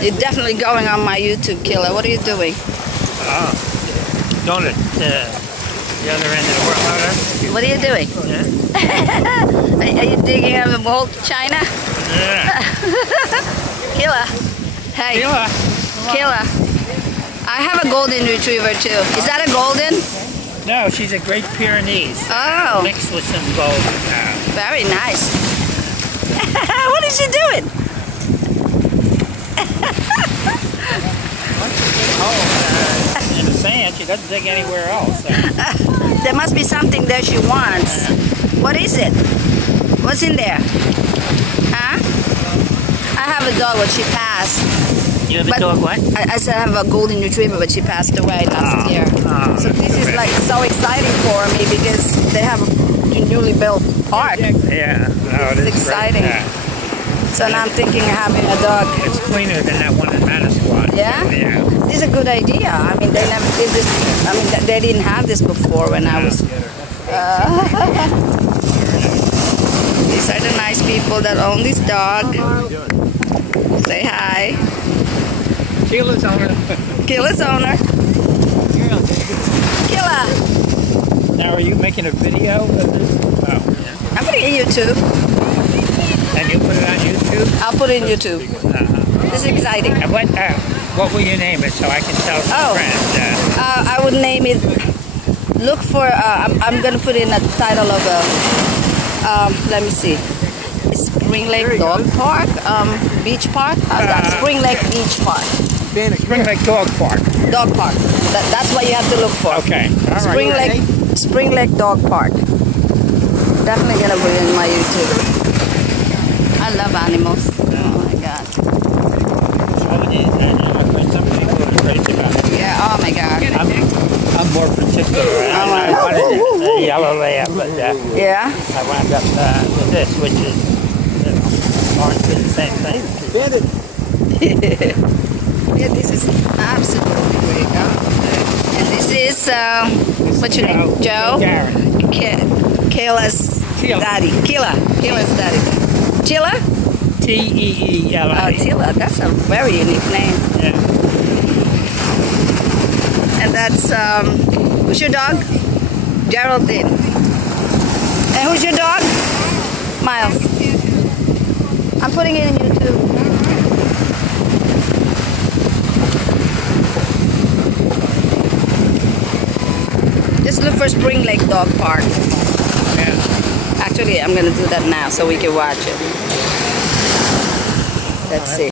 You're definitely going on my YouTube, Killer. What are you doing? Going to the other end of the world. What are you doing? Yeah. Are you digging up a bolt, China? Yeah. Killer. Hey. Teela. Killer. I have a golden retriever too. Is that a golden? No, she's a Great Pyrenees. Oh. Mixed with some golden. Very nice. What is she doing? In the sand, she doesn't dig anywhere else. So. There must be something that she wants. What is it? What's in there? Huh? I have a dog, but she passed. You have a dog what? I said I have a golden retriever, but she passed away last year. So this is like so exciting for me because they have a newly built park. Yeah. No, It's exciting. Yeah. So now I'm thinking of having a dog. It's cleaner than that one in Manasquat. Yeah? Yeah. This is a good idea. I mean, they never did this. I mean, they didn't have this before when I was. These are the nice people that own this dog. Say hi. Teela's owner. Killa's owner. Killa. Now, are you making a video of this? Oh, yeah. I'm putting it in YouTube. And you put it on YouTube? I'll put it in YouTube. This is exciting. And what will you name it so I can tell some friends? I would name it. Look for. I'm gonna put in a title of a. Let me see. Springlake Dog Park, Beach Park. How's that? Springlake Beach Park. Springlake Dog Park. Dog Park. That's what you have to look for. Okay. All right. Springlake Dog Park. Definitely gonna put it in my YouTube. I love animals. Oh my god. Yeah. Oh my god. I'm more particular. I wanted a yellow lamb, but Yeah. I wound up with this, which is, orange is the same thing. Yeah, this is absolutely great. And this is, what's your name? Joe? Kayla's daddy. Kayla's daddy. Teela? Teela. Oh, Teela. That's a very unique name. Yeah. And that's, who's your dog? Geraldine. And who's your dog? Miles. I'm putting it in YouTube. Just look for Springlake Dog Park. Yeah. Actually, I'm going to do that now so we can watch it. Let's see.